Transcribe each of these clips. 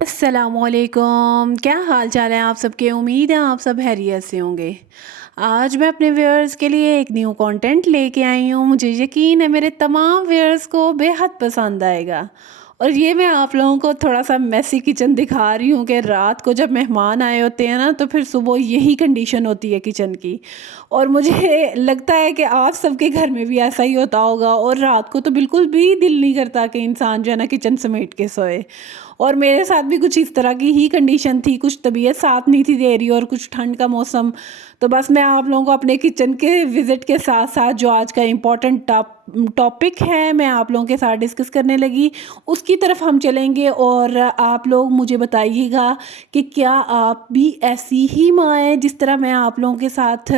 السلام علیکم، کیا حال چال ہے آپ سب کے؟ امید ہے آپ سب خیریت سے ہوں گے۔ آج میں اپنے ویورز کے لیے ایک نیو کانٹینٹ لے کے آئی ہوں۔ مجھے یقین ہے میرے تمام ویورز کو بے حد پسند آئے گا، اور یہ میں آپ لوگوں کو تھوڑا سا میسی کچن دکھا رہی ہوں کہ رات کو جب مہمان آئے ہوتے ہیں نا تو پھر صبح یہی کنڈیشن ہوتی ہے کچن کی، اور مجھے لگتا ہے کہ آپ سب کے گھر میں بھی ایسا ہی ہوتا ہوگا، اور رات کو تو بالکل بھی دل نہیں کرتا کہ انسان جو ہے نا کچن سمیٹ کے سوئے۔ اور میرے ساتھ بھی کچھ اس طرح کی ہی کنڈیشن تھی، کچھ طبیعت ساتھ نہیں تھی دے رہی اور کچھ ٹھنڈ کا موسم۔ تو بس میں آپ لوگوں کو اپنے کچن کے وزٹ کے ساتھ ساتھ جو آج کا امپورٹنٹ ٹاپک ہے میں آپ لوگوں کے ساتھ ڈسکس کرنے لگی، اس کی طرف ہم چلیں گے، اور آپ لوگ مجھے بتائیے گا کہ کیا آپ بھی ایسی ہی ماں ہیں جس طرح میں آپ لوگوں کے ساتھ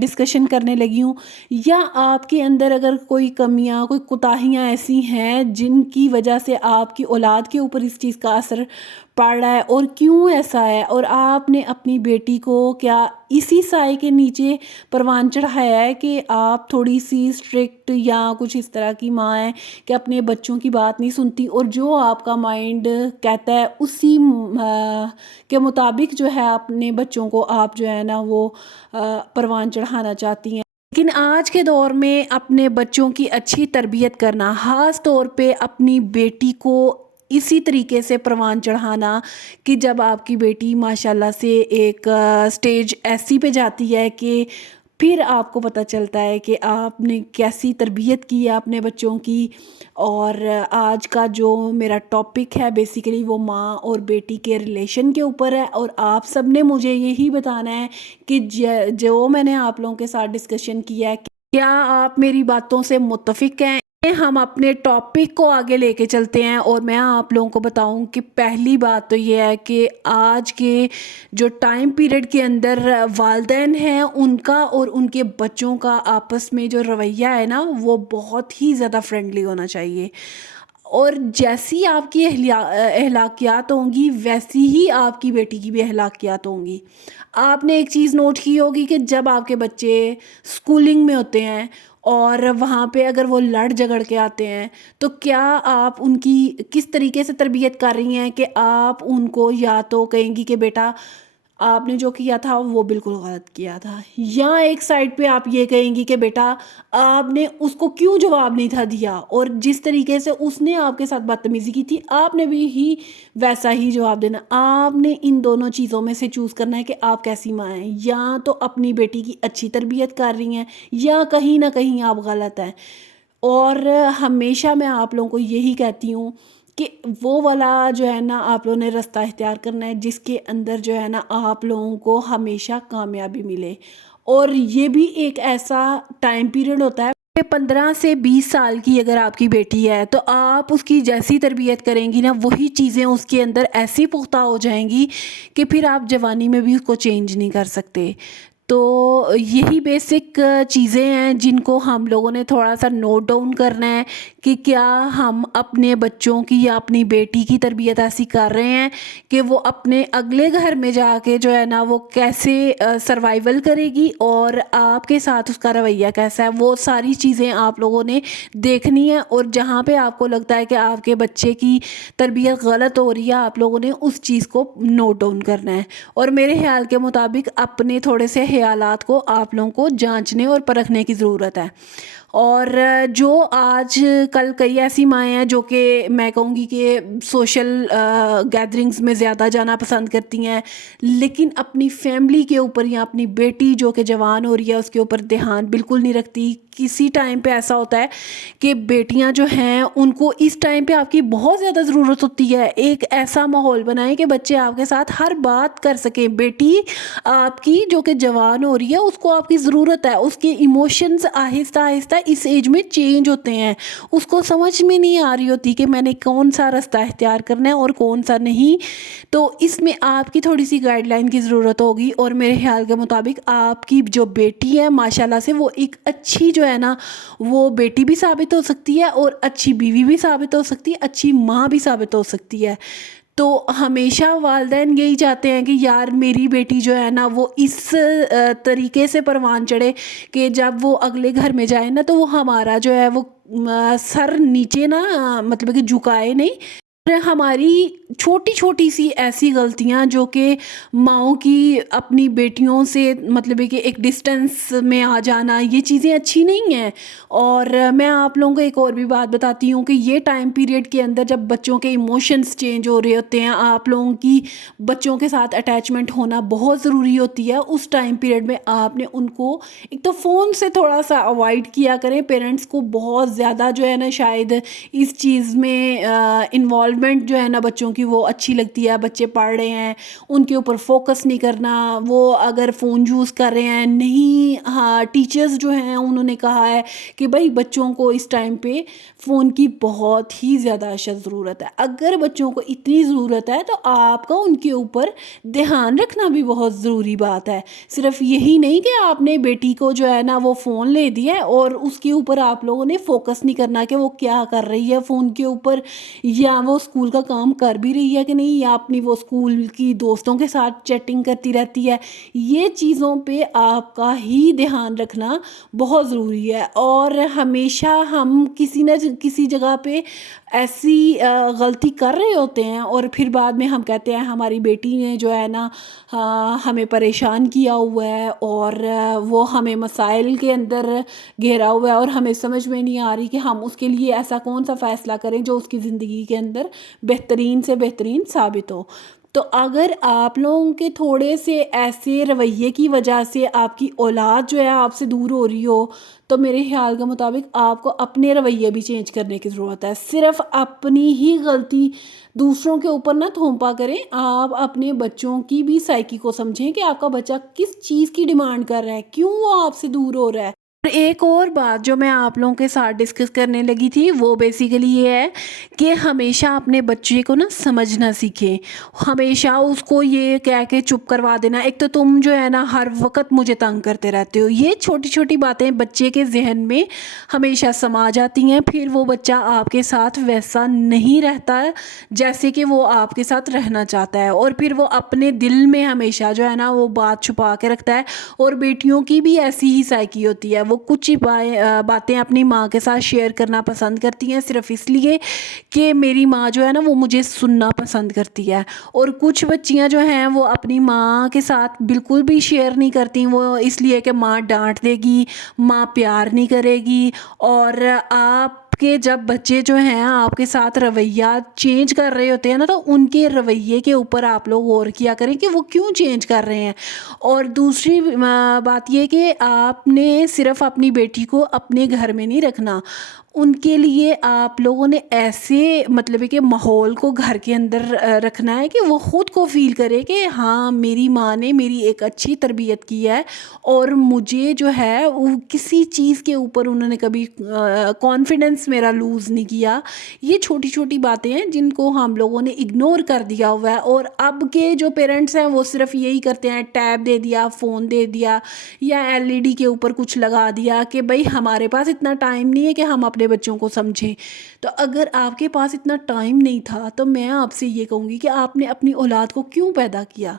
ڈسکشن کرنے لگی ہوں، یا آپ کے اندر اگر کوئی کمیاں، کوئی کوتاہیاں ایسی ہیں جن کی وجہ سے آپ کی اولاد کے اوپر اس چیز کا اثر پڑ رہا ہے، اور کیوں ایسا ہے، اور آپ نے اپنی بیٹی کو کیا اسی سائے کے نیچے پروان چڑھایا ہے کہ آپ تھوڑی سی اسٹرکٹ یا کچھ اس طرح کی ماں ہے کہ اپنے بچوں کی بات نہیں سنتی، اور جو آپ کا مائنڈ کہتا ہے اسی کے مطابق جو ہے اپنے بچوں کو آپ جو ہے نا وہ پروان چڑھانا چاہتی ہیں۔ لیکن آج کے دور میں اپنے بچوں کی اچھی تربیت کرنا، خاص طور پہ اپنی بیٹی کو اسی طریقے سے پروان چڑھانا کہ جب آپ کی بیٹی ماشاءاللہ سے ایک سٹیج ایسی پہ جاتی ہے کہ پھر آپ کو پتہ چلتا ہے کہ آپ نے کیسی تربیت کی ہے اپنے بچوں کی۔ اور آج کا جو میرا ٹاپک ہے بیسیکلی وہ ماں اور بیٹی کے ریلیشن کے اوپر ہے، اور آپ سب نے مجھے یہی بتانا ہے کہ جو میں نے آپ لوگوں کے ساتھ ڈسکشن کیا ہے کیا آپ میری باتوں سے متفق ہیں۔ ہم اپنے ٹاپک کو آگے لے کے چلتے ہیں، اور میں آپ لوگوں کو بتاؤں کہ پہلی بات تو یہ ہے کہ آج کے جو ٹائم پیریڈ کے اندر والدین ہیں ان کا اور ان کے بچوں کا آپس میں جو رویہ ہے نا وہ بہت ہی زیادہ فرینڈلی ہونا چاہیے، اور جیسی آپ کی اخلاقیات ہوں گی ویسی ہی آپ کی بیٹی کی بھی اخلاقیات ہوں گی۔ آپ نے ایک چیز نوٹ کی ہوگی کہ جب آپ کے بچے اسکولنگ میں ہوتے ہیں اور وہاں پہ اگر وہ لڑ جھگڑ کے آتے ہیں تو کیا آپ ان کی کس طریقے سے تربیت کر رہی ہیں کہ آپ ان کو یا تو کہیں گی کہ بیٹا آپ نے جو کیا تھا وہ بالکل غلط کیا تھا، یا ایک سائڈ پہ آپ یہ کہیں گی کہ بیٹا آپ نے اس کو کیوں جواب نہیں تھا دیا، اور جس طریقے سے اس نے آپ کے ساتھ بدتمیزی کی تھی آپ نے بھی ویسا ہی جواب دینا۔ آپ نے ان دونوں چیزوں میں سے چوز کرنا ہے کہ آپ کیسی ماں ہیں، یا تو اپنی بیٹی کی اچھی تربیت کر رہی ہیں یا کہیں نہ کہیں آپ غلط ہیں۔ اور ہمیشہ میں آپ لوگوں کو یہی کہتی ہوں کہ وہ والا جو ہے نا آپ لوگوں نے رستہ اختیار کرنا ہے جس کے اندر جو ہے نا آپ لوگوں کو ہمیشہ کامیابی ملے، اور یہ بھی ایک ایسا ٹائم پیریڈ ہوتا ہے کہ 15 سے 20 سال کی اگر آپ کی بیٹی ہے تو آپ اس کی جیسی تربیت کریں گی نا وہی چیزیں اس کے اندر ایسی پختہ ہو جائیں گی کہ پھر آپ جوانی میں بھی اس کو چینج نہیں کر سکتے۔ تو یہی بیسک چیزیں ہیں جن کو ہم لوگوں نے تھوڑا سا نوٹ ڈاؤن کرنا ہے کہ کیا ہم اپنے بچوں کی یا اپنی بیٹی کی تربیت ایسی کر رہے ہیں کہ وہ اپنے اگلے گھر میں جا کے جو ہے نا وہ کیسے سروائیول کرے گی اور آپ کے ساتھ اس کا رویہ کیسا ہے، وہ ساری چیزیں آپ لوگوں نے دیکھنی ہے، اور جہاں پہ آپ کو لگتا ہے کہ آپ کے بچے کی تربیت غلط ہو رہی ہے آپ لوگوں نے اس چیز کو نوٹ ڈاؤن کرنا ہے، اور میرے خیال کے مطابق اپنے تھوڑے سے خیالات کو آپ لوگوں کو جانچنے اور پرکھنے کی ضرورت ہے۔ اور جو آج کل کئی ایسی مائیں ہیں جو کہ میں کہوں گی کہ سوشل گیدرنگز میں زیادہ جانا پسند کرتی ہیں، لیکن اپنی فیملی کے اوپر یا اپنی بیٹی جو کہ جوان ہو رہی ہے اس کے اوپر دھیان بالکل نہیں رکھتی۔ کسی ٹائم پہ ایسا ہوتا ہے کہ بیٹیاں جو ہیں ان کو اس ٹائم پہ آپ کی بہت زیادہ ضرورت ہوتی ہے، ایک ایسا ماحول بنائیں کہ بچے آپ کے ساتھ ہر بات کر سکیں۔ بیٹی آپ کی جو کہ جوان ہو رہی ہے اس کو آپ کی ضرورت ہے، اس کے ایموشنز آہستہ آہستہ اس ایج میں چینج ہوتے ہیں، اس کو سمجھ میں نہیں آ رہی ہوتی کہ میں نے کون سا رستہ اختیار کرنا ہے اور کون سا نہیں، تو اس میں آپ کی تھوڑی سی گائیڈ لائن کی ضرورت ہوگی۔ اور میرے خیال کے مطابق آپ کی جو بیٹی ہے ماشاءاللہ سے وہ ایک اچھی جو ہے نا وہ بیٹی بھی ثابت ہو سکتی ہے، اور اچھی بیوی بھی ثابت ہو سکتی ہے، اچھی ماں بھی ثابت ہو سکتی ہے۔ تو ہمیشہ والدین یہی چاہتے ہیں کہ یار میری بیٹی جو ہے نا وہ اس طریقے سے پروان چڑھے کہ جب وہ اگلے گھر میں جائے نا تو وہ ہمارا جو ہے وہ سر نیچے نا مطلب کہ جھکائے نہیں، हमारी छोटी छोटी सी ऐसी गलतियां जो कि माँओं की अपनी बेटियों से मतलब है कि एक डिस्टेंस में आ जाना, ये चीज़ें अच्छी नहीं हैं। और मैं आप लोगों को एक और भी बात बताती हूँ कि ये टाइम पीरियड के अंदर जब बच्चों के इमोशंस चेंज हो रहे होते हैं, आप लोगों की बच्चों के साथ अटैचमेंट होना बहुत ज़रूरी होती है। उस टाइम पीरियड में आपने उनको एक तो फ़ोन से थोड़ा सा अवॉइड किया करें। पेरेंट्स को बहुत ज़्यादा जो है ना शायद इस चीज़ में इन्वॉल्वमेंट जो है ना बच्चों की वो अच्छी लगती है। बच्चे पढ़ रहे हैं, उनके ऊपर फोकस नहीं करना, वो अगर फ़ोन यूज़ कर रहे हैं नहीं। हाँ, टीचर्स जो हैं उन्होंने कहा है कि भाई बच्चों को इस टाइम पे फ़ोन की बहुत ही ज़्यादा अशद ज़रूरत है। अगर बच्चों को इतनी ज़रूरत है तो आपका उनके ऊपर ध्यान रखना भी बहुत ज़रूरी बात है। सिर्फ यही नहीं कि आपने बेटी को जो है ना वो फ़ोन ले दिया है और उसके ऊपर आप लोगों ने फोकस नहीं करना कि वो क्या कर रही है फ़ोन के ऊपर, या वो स्कूल का काम कर भी रही है कि नहीं, या अपनी वो स्कूल की दोस्तों के साथ चैटिंग करती रहती है। ये चीज़ों पे आपका ही ध्यान रखना बहुत ज़रूरी है। और हमेशा हम किसी न किसी जगह पे ऐसी गलती कर रहे होते हैं और फिर बाद में हम कहते हैं हमारी बेटी ने जो है ना हमें परेशान किया हुआ है और वो हमें मसाइल के अंदर घेरा हुआ है और हमें समझ में नहीं आ रही कि हम उसके लिए ऐसा कौन सा फ़ैसला करें जो उसकी ज़िंदगी के अंदर बेहतरीन से बेहतरीन साबित हो। तो अगर आप लोगों के थोड़े से ऐसे रवैये की वजह से आपकी औलाद जो है आपसे दूर हो रही हो, तो मेरे ख्याल के मुताबिक आपको अपने रवैये भी चेंज करने की ज़रूरत है। सिर्फ अपनी ही गलती दूसरों के ऊपर ना थोपा करें। आप अपने बच्चों की भी साइकी को समझें कि आपका बच्चा किस चीज़ की डिमांड कर रहा है, क्यों वो आपसे दूर हो रहा है। और एक और बात जो मैं आप लोगों के साथ डिस्कस करने लगी थी वो बेसिकली ये है कि हमेशा अपने बच्चे को ना समझना सीखें। हमेशा उसको ये कह के चुप करवा देना, एक तो तुम जो है ना हर वक्त मुझे तंग करते रहते हो, ये छोटी छोटी बातें बच्चे के जहन में हमेशा समा जाती हैं। फिर वो बच्चा आपके साथ वैसा नहीं रहता जैसे कि वो आपके साथ रहना चाहता है, और फिर वो अपने दिल में हमेशा जो है ना वो बात छुपा के रखता है। और बेटियों की भी ऐसी ही साइकी होती है, वो कुछ ही बातें अपनी माँ के साथ शेयर करना पसंद करती हैं सिर्फ इसलिए कि मेरी माँ जो है ना वो मुझे सुनना पसंद करती है। और कुछ बच्चियाँ जो हैं वो अपनी माँ के साथ बिल्कुल भी शेयर नहीं करती, वो इसलिए कि माँ डांट देगी, माँ प्यार नहीं करेगी। और आप के जब बच्चे जो हैं आपके साथ रवैया चेंज कर रहे होते हैं ना, तो उनके रवैये के ऊपर आप लोग गौर किया करें कि वो क्यों चेंज कर रहे हैं। और दूसरी बात ये कि आपने सिर्फ अपनी बेटी को अपने घर में नहीं रखना, उनके लिए आप लोगों ने ऐसे मतलब है कि माहौल को घर के अंदर रखना है कि वो ख़ुद को फ़ील करे कि हाँ मेरी माँ ने मेरी एक अच्छी तरबियत की है और मुझे जो है वो किसी चीज़ के ऊपर उन्होंने कभी कॉन्फिडेंस मेरा लूज़ नहीं किया। ये छोटी छोटी बातें हैं जिनको हम लोगों ने इग्नोर कर दिया हुआ है। और अब के जो पेरेंट्स हैं वो सिर्फ यही करते हैं, टैब दे दिया, फ़ोन दे दिया या एलईडी के ऊपर कुछ लगा दिया कि भाई हमारे पास इतना टाइम नहीं है कि हम अपने बच्चों को समझें। तो अगर आपके पास इतना टाइम नहीं था तो मैं आपसे ये कहूँगी कि आपने अपनी औलाद को क्यों पैदा किया,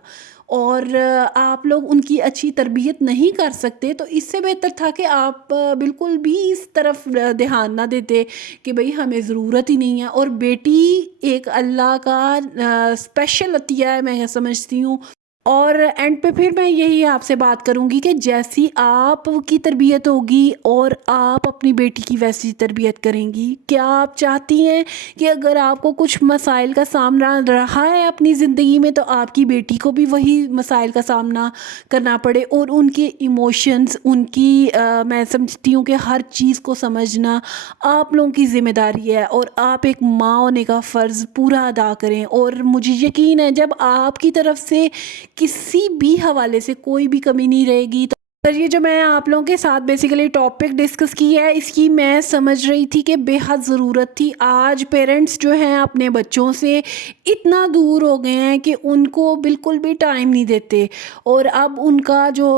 और आप लोग उनकी अच्छी तरबियत नहीं कर सकते तो इससे बेहतर था कि आप बिल्कुल भी इस तरफ ध्यान ना देते कि भाई हमें ज़रूरत ही नहीं है। और बेटी एक अल्लाह का स्पेशल अतिया है, मैं समझती हूँ। और एंड पे फिर मैं यही आपसे बात करूंगी कि जैसी आपकी तरबियत होगी और आप अपनी बेटी की वैसी तरबियत करेंगी। क्या आप चाहती हैं कि अगर आपको कुछ मसाइल का सामना रहा है अपनी ज़िंदगी में तो आपकी बेटी को भी वही मसाइल का सामना करना पड़े? और उनके इमोशंस, उनकी मैं समझती हूँ कि हर चीज़ को समझना आप लोगों की ज़िम्मेदारी है और आप एक माँ होने का फ़र्ज़ पूरा अदा करें। और मुझे यकीन है जब आपकी तरफ से किसी भी हवाले से कोई भी कमी नहीं रहेगी तो सर ये जो मैं आप लोगों के साथ बेसिकली टॉपिक डिस्कस की है इसकी मैं समझ रही थी कि बेहद ज़रूरत थी। आज पेरेंट्स जो हैं अपने बच्चों से इतना दूर हो गए हैं कि उनको बिल्कुल भी टाइम नहीं देते, और अब उनका जो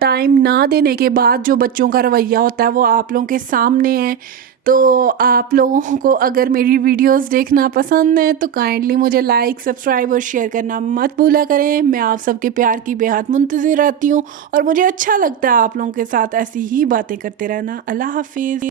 टाइम ना देने के बाद जो बच्चों का रवैया होता है वो आप लोगों के सामने है। तो आप लोगों को अगर मेरी वीडियोस देखना पसंद है तो काइंडली मुझे लाइक, सब्सक्राइब और शेयर करना मत भूला करें। मैं आप सबके प्यार की बेहद मुंतज़िर रहती हूँ और मुझे अच्छा लगता है आप लोगों के साथ ऐसी ही बातें करते रहना। अल्लाह हाफिज़।